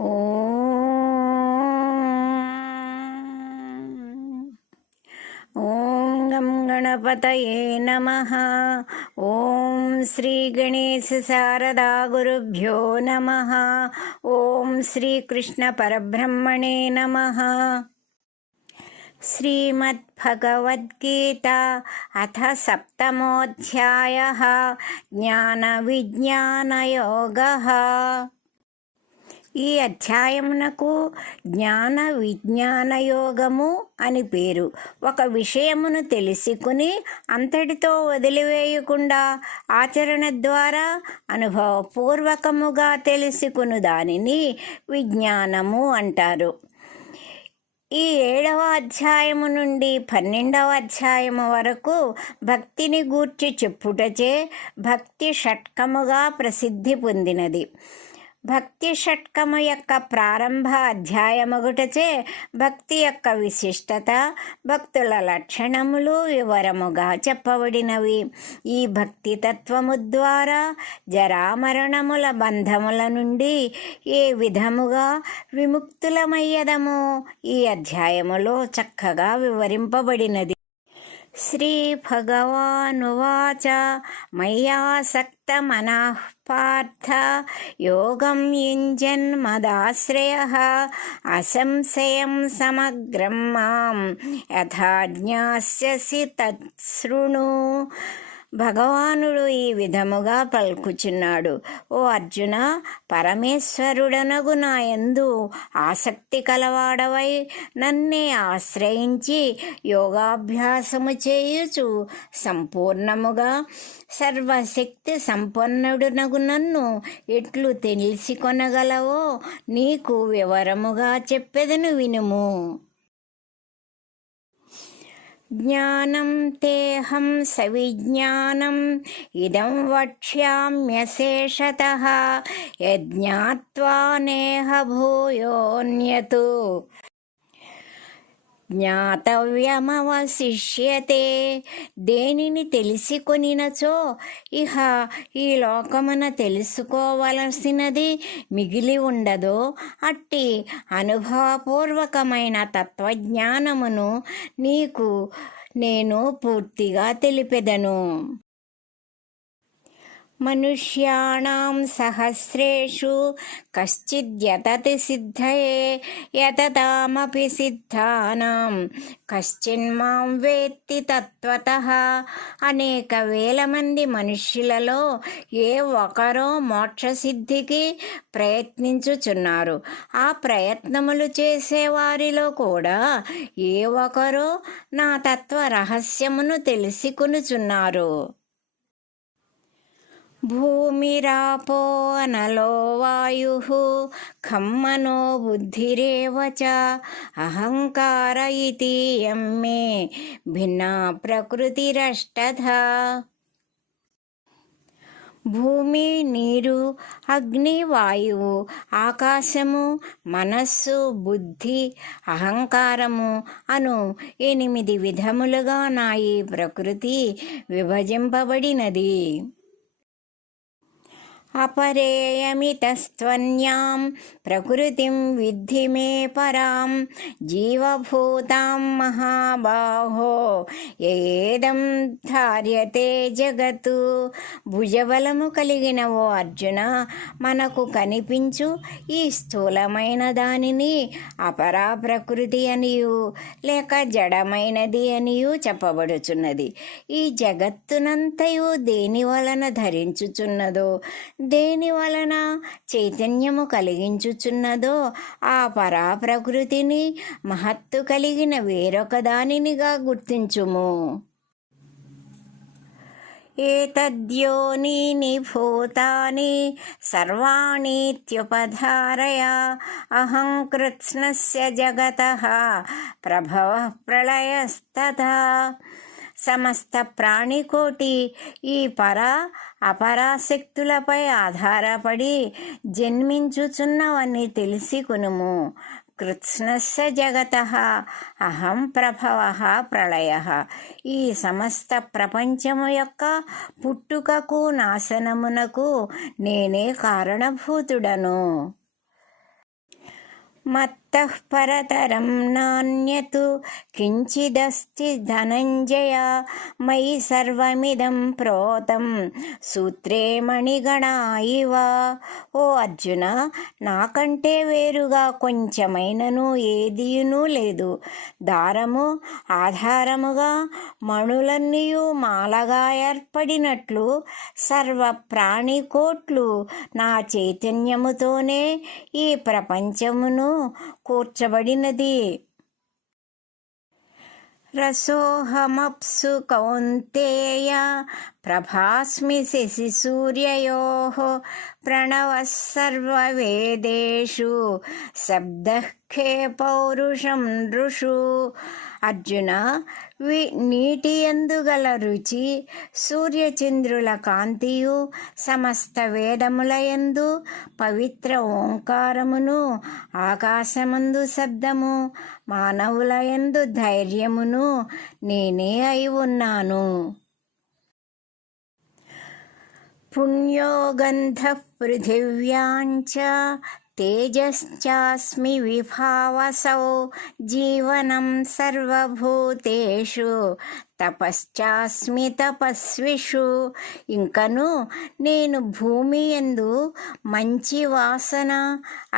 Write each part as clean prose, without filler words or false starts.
ఓం గం గణపతయే నమః. ఓం శ్రీ గణేశ శారదా గురుభ్యో నమః. ఓం శ్రీకృష్ణ పరబ్రహ్మణే నమః. శ్రీమద్భగవద్గీత అథ సప్తమోధ్యాయః జ్ఞాన విజ్ఞాన యోగః. ఈ అధ్యాయమునకు జ్ఞాన విజ్ఞాన యోగము అని పేరు. ఒక విషయమును తెలుసుకుని అంతటితో వదిలివేయకుండా ఆచరణ ద్వారా అనుభవపూర్వకముగా తెలుసుకుని దానిని విజ్ఞానము అంటారు. ఈ 7వ అధ్యాయము నుండి 12వ అధ్యాయము వరకు భక్తిని గూర్చి చెప్పుటచే భక్తి షట్కముగా ప్రసిద్ధి పొందినది. భక్తి షట్కము యొక్క ప్రారంభ అధ్యాయమగుటచే భక్తి యొక్క విశిష్టత, భక్తుల లక్షణములు వివరముగా చెప్పబడినవి. ఈ భక్తి తత్వము ద్వారా జరామరణముల బంధముల నుండి ఏ విధముగా విముక్తులమయ్యదమో ఈ అధ్యాయములో చక్కగా వివరింపబడినది. శ్రీ భగవానువాచ మయ్యాసక్త మనః పార్థ యోగం యుంజన్మదాశ్రయః అసంశయం సమగ్రం మాం యథా జ్ఞాస్యసి తత్శృణు. భగవానుడు ఈ విధముగా పలుకుచున్నాడు: ఓ అర్జున, పరమేశ్వరుడనగు నా యందు ఆసక్తి కలవాడవై నన్నే ఆశ్రయించి యోగాభ్యాసము చేయుచు సంపూర్ణముగా సర్వశక్తి సంపన్నుడునగు నన్ను ఎట్లు తెలిసికొనగలవో నీకు వివరముగా చెప్పెదను వినుము. జ్ఞానం తేహం సవిజ్ఞానం ఇదం వక్ష్యామ్యశేషతః యజ్ఞాత్వా నేహ భూయోన్యత్ జ్ఞాతవ్యమవశిష్యతే. దేనిని తెలిసికొనినచో ఇహ ఈ లోకమున తెలుసుకోవలసినది మిగిలి ఉండదో అట్టి అనుభవపూర్వకమైన తత్వజ్ఞానమును నీకు నేను పూర్తిగా తెలిపెదను. మనుష్యాణం సహస్రేషు కశ్చిద్యతతి సిద్ధయే యతతామపి సిద్ధానాం కశ్చిన్మాం వేత్తి తత్వతః. అనేక వేల మంది మనుష్యులలో ఏ ఒకరో మోక్షసిద్ధికి ప్రయత్నించుచున్నారు. ఆ ప్రయత్నములు చేసేవారిలో కూడా ఏ ఒకరో నా తత్వ రహస్యమును తెలుసుకొనుచున్నారు. భూమిరాపో అనలో వాయుః ఖం మనో బుద్ధిరేవ చ అహంకార ఇతీయం మే భిన్నా ప్రకృతిరష్టధా. భూమి, నీరు, అగ్ని, వాయువు, ఆకాశము, మనస్సు, బుద్ధి, అహంకారము అను 8 విధములుగా నా ఈ ప్రకృతి విభజింపబడినది. అపరేయమితస్త్వన్యాం ప్రకృతిం విద్ధి మే పరాం జీవభూతాం మహాబాహో ఏదం ధార్యతే జగతు. భుజబలము కలిగిన ఓ అర్జున, మనకు కనిపించు ఈ స్థూలమైన దానిని అపరా ప్రకృతి అనియు లేక జడమైనది అనియు చెప్పబడుచున్నది. ఈ జగత్తునంతయు దేని వలన ధరించుచున్నదో, దేని వలన చైతన్యము కలిగించుచున్నదో ఆ పరాప్రకృతిని మహత్తు కలిగిన వేరొక దానినిగా గుర్తించుము. ఏతద్యోనీని భూతాని సర్వాణీత్యుపధారయ అహం కృత్స్నస్య జగతః ప్రభవః ప్రళయస్తథా. సమస్త ప్రాణికోటి ఈ అపరాశక్తులపై ఆధారపడి జన్మించుచున్నవని తెలిసికొనుము. కృత్స్నస్య జగతః అహం ప్రభవః ప్రళయః. ఈ సమస్త ప్రపంచము యొక్క పుట్టుకకు నాశనమునకు నేనే కారణభూతుడను. మత్తః పరతరం నాన్యత్ కించిదస్తి ధనంజయ మయి సర్వమిదం ప్రోతం సూత్రే మణిగణా ఇవ. ఓ అర్జున, నాకంటే వేరుగా కొంచెమైనను ఏదీనూ లేదు. దారము ఆధారముగా మణులన్నీయు మాలగా ఏర్పడినట్లు సర్వ ప్రాణికోట్లు నా చైతన్యముతోనే ఈ ప్రపంచమును కూర్చబడినది. రసోహమప్సు కౌంతేయ ప్రభాస్మి శశి సూర్యయోః ప్రణవః సర్వవేదేషు శబ్దః ఖే పౌరుషం నృషు. అర్జున, నీటి యందు గల రుచి, సూర్యచంద్రుల కాంతియు, సమస్త వేదముల యందు పవిత్ర ఓంకారమును, ఆకాశమందు శబ్దము, మానవుల యందు ధైర్యమును నేనే అయి ఉన్నాను. పుణ్యో గంధః పృథివ్యాంచ తేజశ్చాస్మి విభావసౌ జీవనం సర్వభూతేషు తపశ్చాస్మి తపస్విషు. ఇంకను నేను భూమి యందు మంచి వాసన,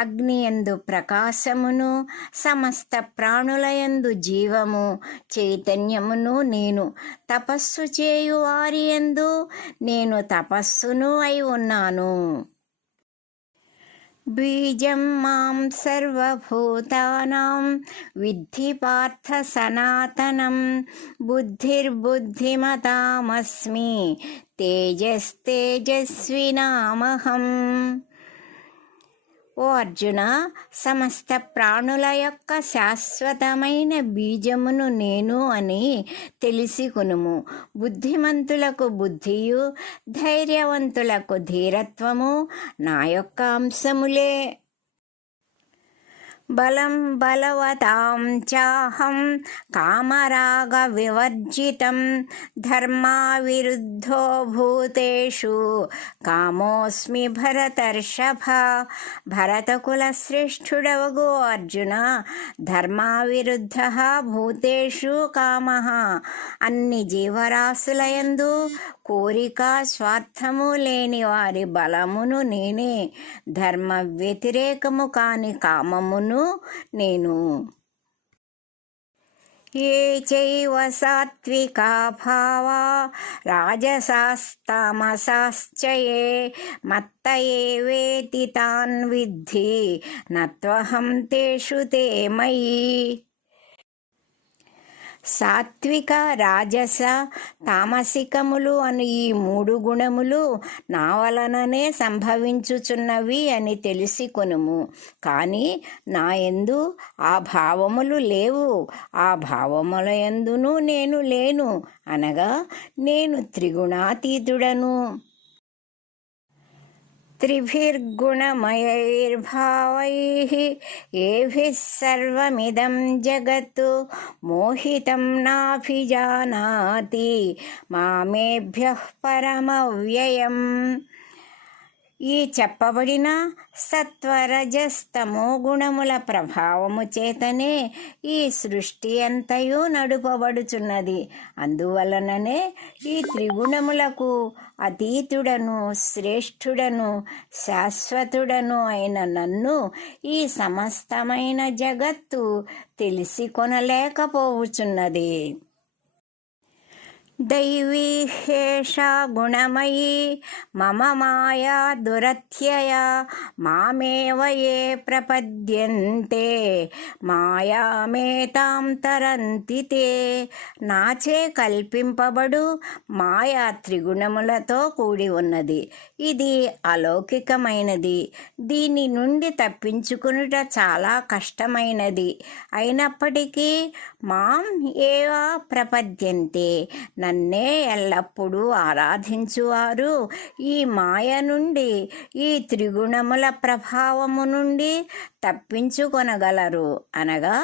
అగ్ని యందు ప్రకాశమును, సమస్త ప్రాణుల యందు జీవము చైతన్యమును నేను. తపస్సు చేయు వారి యందు నేను తపస్సును అయి ఉన్నాను. బీజం మాం సర్వభూతానాం విద్ధి పార్థ సనాతనం బుద్ధిర్బుద్ధిమతామస్మి తేజస్తేజస్వినామహం. ఓ అర్జున, సమస్త ప్రాణుల యొక్క శాశ్వతమైన బీజమును నేను అని తెలిసి కొనుము. బుద్ధిమంతులకు బుద్ధియు, ధైర్యవంతులకు ధీరత్వము నా యొక్క అంశములే. బలం బలవతాం చాహం కామరాగ వివర్జితం ధర్మా విరుద్ధో భూతేషు కామోస్మి భరతర్షభ. భరతకుల శ్రేష్ఠుడవగు అర్జున, ధర్మా విరుద్ధ భూతేషు కామః. అన్ని జీవరాశులయందు కోరిక, స్వార్థము లేని వారి బలమును నేనే. ధర్మ వ్యతిరేకము కాని కామమును నేను. ఏ చైవ సాత్వికా భావా రాజసాస్తామసాశ్చ యే మత్త ఏవేతి తాన్ విద్ధి నత్వహం తేషు తే మయి. సాత్విక, రాజస, తామసికములు అను ఈ మూడు గుణములు నా వలననే సంభవించుచున్నవి అని తెలిసి కొనుము. కానీ నా యందు ఆ భావములు లేవు. ఆ భావముల యందును నేను లేను, అనగా నేను త్రిగుణాతీతుడను. త్రిభిర్గుణమయైర్భావైః ఏభిః సర్వమిదం జగత్ మోహితం నాభిజానాతి మామేభ్యః పరమవ్యయం. ఈ చెప్పబడిన సత్వరజస్తమో గుణముల ప్రభావము చేతనే ఈ సృష్టి అంతయు నడుపబడుచున్నది. అందువలననే ఈ త్రిగుణములకు అతీతుడను, శ్రేష్ఠుడను, శాశ్వతుడను అయిన నన్ను ఈ సమస్తమైన జగత్తు తెలిసి కొనలేకపోవుచున్నది. దైవీ హ్యేషా గుణమయీ మమ మాయా దురత్యయా మామేవ యే ప్రపద్యంతే మాయామేతాం తరంతి తే. నాచే కల్పింపబడు మాయా త్రిగుణములతో కూడి ఉన్నది. ఇది అలౌకికమైనది. దీని నుండి తప్పించుకునుట చాలా కష్టమైనది. అయినప్పటికీ మాం ఏవా ప్రపద్యంతే, నన్నే ఎల్లప్పుడూ ఆరాధించువారు ఈ మాయ నుండి, ఈ త్రిగుణముల ప్రభావము నుండి తప్పించుకొనగలరు, అనగా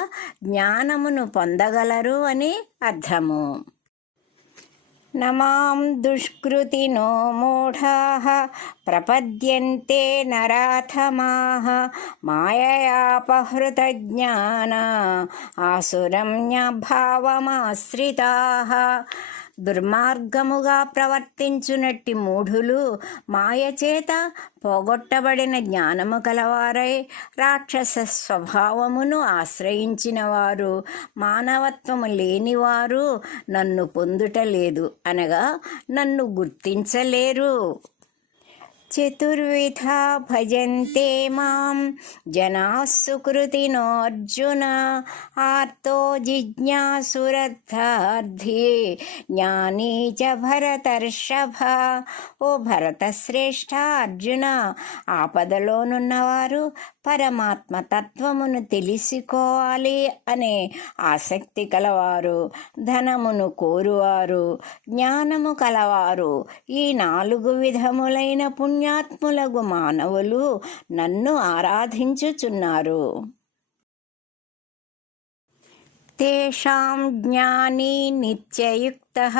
జ్ఞానమును పొందగలరు అని అర్థము. నమాం దుష్కృతినో మూఢాః ప్రపద్యంతే నరాధమాః మాయయాపహృతజ్ఞానా ఆసురమ్యభావమాశ్రితాః. దుర్మార్గముగా ప్రవర్తించునట్టి మూఢులు మాయచేత పోగొట్టబడిన జ్ఞానము కలవారై రాక్షస స్వభావమును ఆశ్రయించిన వారు, మానవత్వము లేనివారు నన్ను పొందుటలేదు అనగా నన్ను గుర్తించలేరు. చతుర్విధా భజంతే మాం జనాః సుకృతినోऽర్జున ఆర్తో జిజ్ఞాసురర్థార్థి జ్ఞానీ చ భరతర్షభ. ఓ భరతశ్రేష్ఠ అర్జున, ఆపదలోనున్నవారు పరమాత్మ తత్వమును తెలుసుకోవాలి అనే ఆసక్తి కలవారు, ధనమును కోరువారు, జ్ఞానము కలవారు, ఈ 4 విధములైన పుణ్యాత్ములగు మానవులు నన్ను ఆరాధించుచున్నారు. తేషాం జ్ఞానీ నిత్యయుక్తః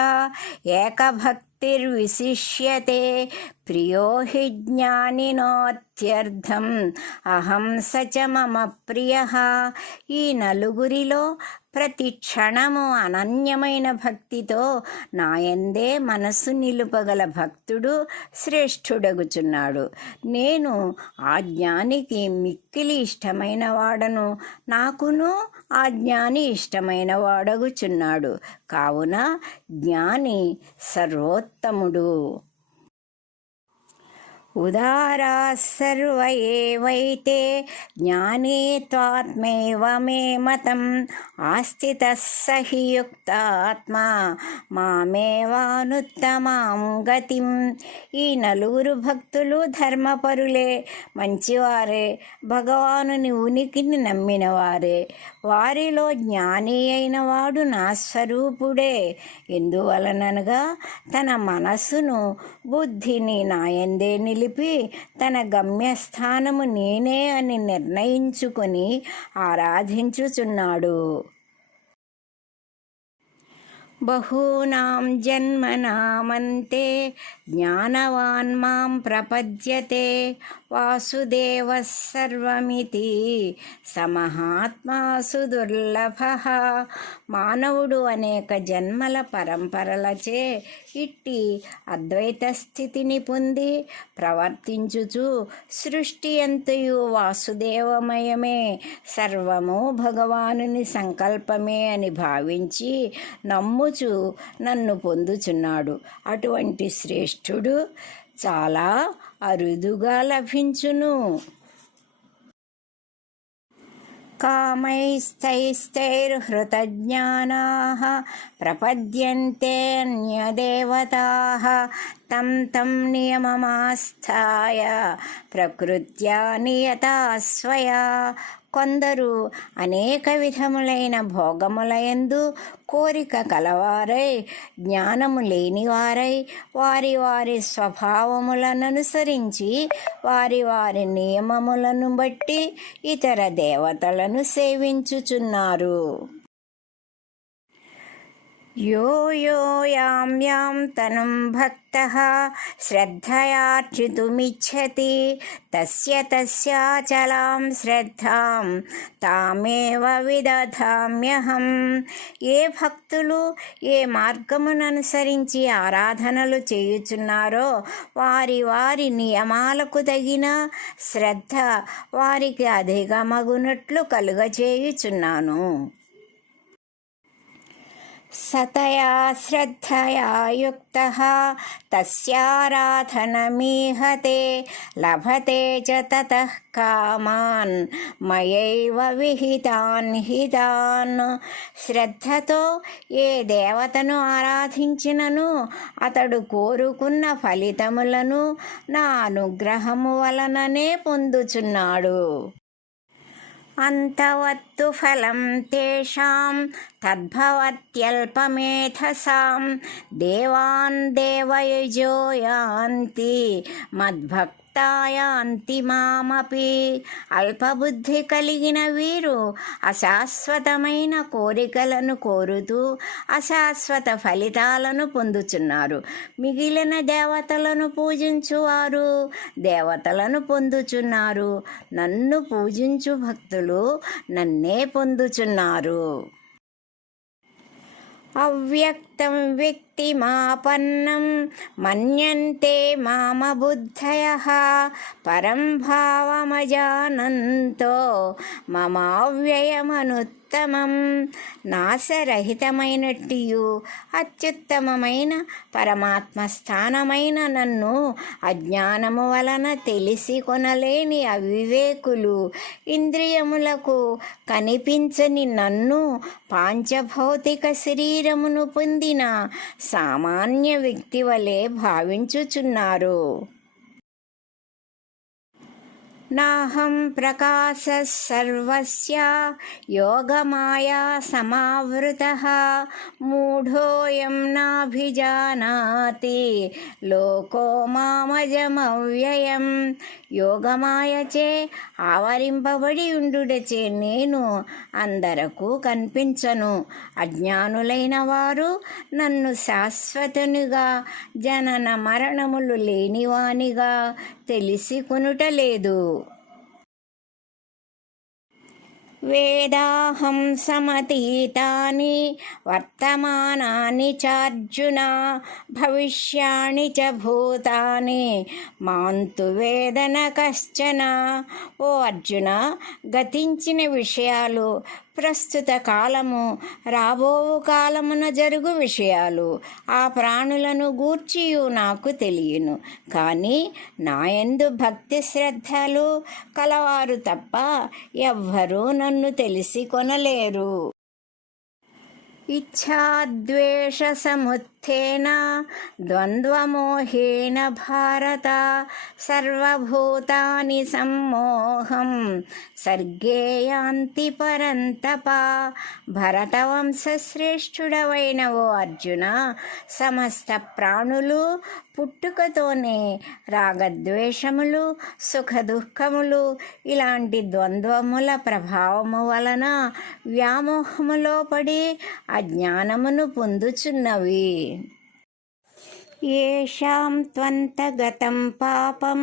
ఏకభక్తిర్విశిష్యతే ప్రియో హి జ్ఞానినోత్యర్థం అహం స చ మమ ప్రియః. ఈ 4 ప్రతి క్షణము అనన్యమైన భక్తితో నాయందే మనసు నిలుపగల భక్తుడు శ్రేష్ఠుడగుచున్నాడు. నేను ఆ జ్ఞానికి మిక్కిలి ఇష్టమైన వాడను, నాకును ఆ జ్ఞాని ఇష్టమైన వాడగుచున్నాడు. కావున జ్ఞాని సర్వోత్తముడు. ఉదారాः సర్వ ఏవైతే జ్ఞానీ త్వాత్మైవ మే మతం ఆస్థితः స హి యుక్తాత్మా మామేవానుత్తమాం గతిం. ఈ 4 భక్తులు ధర్మపరులే, మంచివారే, భగవానుని ఉనికిని నమ్మినవారే. వారిలో జ్ఞాని అయిన వాడు నా స్వరూపుడే. ఎందువలనగా తన మనస్సును బుద్ధిని నాయందే నిలిపి తన గమ్యస్థానము నేనే అని నిర్ణయించుకొని ఆరాధించుచున్నాడు. బహూనాం జన్మనామంతే జ్ఞానవాన్ మాం ప్రపద్యతే వాసుదేవః సర్వమితి సమహాత్మాసు దుర్లభః. మానవుడు అనేక జన్మల పరంపరలచే ఇట్టి అద్వైత స్థితిని పొంది ప్రవర్తించుచు సృష్టి అంతయు వాసుదేవమయమే, సర్వము భగవానుని సంకల్పమే అని భావించి నమ్ముచు నన్ను పొందుచున్నాడు. అటువంటి శ్రేష్ఠుడు చాలా అరుదుగా లభించును. కామైస్తైస్తైర్హృతజ్ఞానాః ప్రపద్యంతే అన్యదేవతాః తం తం నియమమాస్థాయ ప్రకృత్యా నియతా స్వయా. కొందరు అనేక విధములైన భోగములయందు కోరిక కలవారై, జ్ఞానము లేనివారై వారి వారి స్వభావములననుసరించి వారి వారి నియమములను బట్టి ఇతర దేవతలను సేవించుచున్నారు. యో యో యాం యాం తనుం భక్తః శ్రద్ధయార్చితుమిచ్చతి తస్య తస్యాచలాం శ్రద్ధాం తామేవ విదధామ్యహం. ఏ భక్తులు ఏ మార్గముననుసరించి ఆరాధనలు చేయుచున్నారో వారి వారి నియమాలకు తగిన శ్రద్ధ వారికి అధిగమగునట్లు కలుగచేయుచున్నాను. సతయా శ్రద్ధయా యుక్తః తస్యారాధనమీహతే లభతే చ తతః కామాన్ మయైవ విహితాన్ హితాన్. శ్రద్ధతో ఏ దేవతను ఆరాధించినను అతడు కోరుకున్న ఫలితములను నా అనుగ్రహము వలననే పొందుచున్నాడు. అంతవత్తు ఫలం తేషాం తద్భవత్యల్పమేధసాం దేవాన్ దేవయజో యాంతి మద్భక్త యాంతి మామపి. అల్పబుద్ధి కలిగిన వీరు అశాశ్వతమైన కోరికలను కోరుతూ అశాశ్వత ఫలితాలను పొందుచున్నారు. మిగిలిన దేవతలను పూజించువారు దేవతలను పొందుచున్నారు. నన్ను పూజించు భక్తులు నన్నే పొందుచున్నారు. అవ్యక్తం వ్యక్తిమాపన్నం మన్యంతే మామ బుద్ధయః పరం భావమజానంతో మమావ్యయమనుత్తమం. నాశరహితమైనట్టియు అత్యుత్తమమైన పరమాత్మ స్థానమైన నన్ను అజ్ఞానము వలన తెలిసి కొనలేని అవివేకులు ఇంద్రియములకు కనిపించని నన్ను పాంచభౌతిక శరీరమును పొందిన సామాన్య వ్యక్తి వలె భావించుచున్నారు. నాహం ప్రకాశః సర్వస్య యోగమాయా సమావృతః మూఢోయం నాభిజానాతి లోకో మామజమవ్యయం. యోగమాయచే ఆవరింపబడి ఉండుటచే నేను అందరకు కనిపించను. అజ్ఞానులైన వారు నన్ను శాశ్వతునిగా జనన మరణములు లేనివానిగా తెలిసి కొనుటలేదు. వేదాహం సమతీతాని వర్తమానాని చార్జున భవిష్యాణి చ భూతాని మాంతు వేదన కశ్చన. ఓ అర్జున, గతించిన విషయాలు, ప్రస్తుత కాలము, రాబోవు కాలమున జరుగు విషయాలు ఆ ప్రాణులను గూర్చియు నాకు తెలియను. కానీ నాయందు భక్తి శ్రద్ధలు కలవారు తప్ప ఎవ్వరూ నన్ను తెలిసి కొనలేరు. ఇచ్ఛాద్వేష సముత్థేన ద్వంద్వమోహేన భారత సర్వభూతాని సమ్మోహం సర్గే యాంతి పరంతప. భరతవంశశ్రేష్ఠుడవైన ఓ అర్జున, సమస్త ప్రాణులు పుట్టుకతోనే రాగద్వేషములు, సుఖదుఖములు ఇలాంటి ద్వంద్వముల ప్రభావము వలన వ్యామోహములో పడి అజ్ఞానమును పొందుచున్నవి. ఏషాం త్వంతగతం పాపం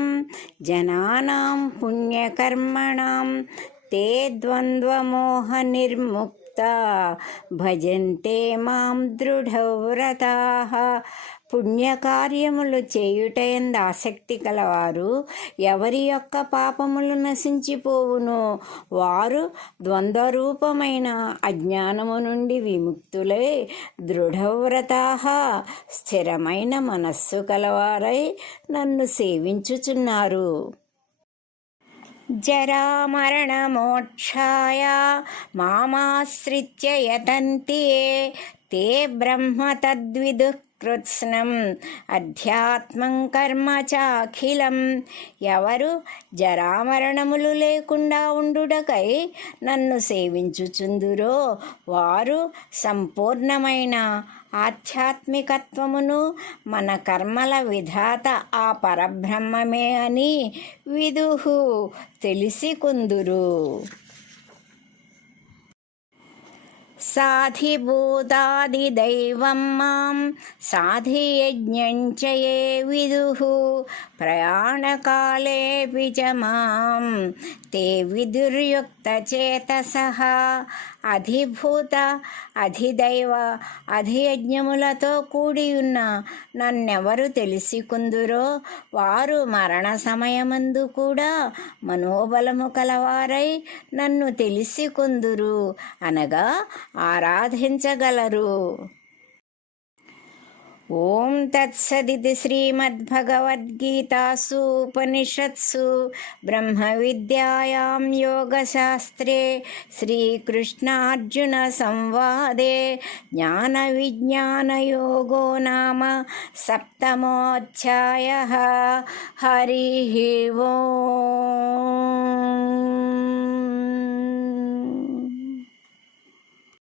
జనానాం పుణ్యకర్మణాం తే ద్వంద్వమోహ నిర్ముక్తా భజంతే మాం దృఢవ్రతాః. పుణ్యకార్యములు చేయుటయందు ఆసక్తి కలవారు ఎవరి యొక్క పాపములు నశించిపోవునో వారు ద్వంద్వరూపమైన అజ్ఞానము నుండి విముక్తులై దృఢవ్రతాః స్థిరమైన మనస్సు కలవారై నన్ను సేవించుచున్నారు. జరామరణమోక్షాయ మామాశ్రిత్య యతంతి యే తే బ్రహ్మ తద్విదుః కృత్స్నం అధ్యాత్మం కర్మ చాఖిలం. ఎవరు జరామరణములు లేకుండా ఉండుటకై నన్ను సేవించుచుందురో వారు సంపూర్ణమైన ఆధ్యాత్మికత్వమును, మన కర్మల విధాత ఆ పరబ్రహ్మమే అని విదుహు తెలిసి కొందురు. సాధిభూతాదిదైవం మాం సాధియజ్ఞం చ యే విదుః ప్రయాణకాలేపి చ మాం తే విదుర్యుక్తచేతసః. అధిభూత, అధిదైవ, అధియజ్ఞములతో కూడి ఉన్న నన్నెవరు తెలిసి కొందురో వారు మరణ సమయమందు కూడా మనోబలము కలవారై నన్ను తెలిసి కొందురు అనగా ఆరాధించగలరు. ఓం తత్సదితి శ్రీమద్భగవద్గీతాసు ఉపనిషత్సు బ్రహ్మ విద్యాయాం యోగశాస్త్రే శ్రీకృష్ణార్జున సంవాదే జ్ఞాన విజ్ఞాన యోగో నామ సప్తమోధ్యాయః. హరి ఓం.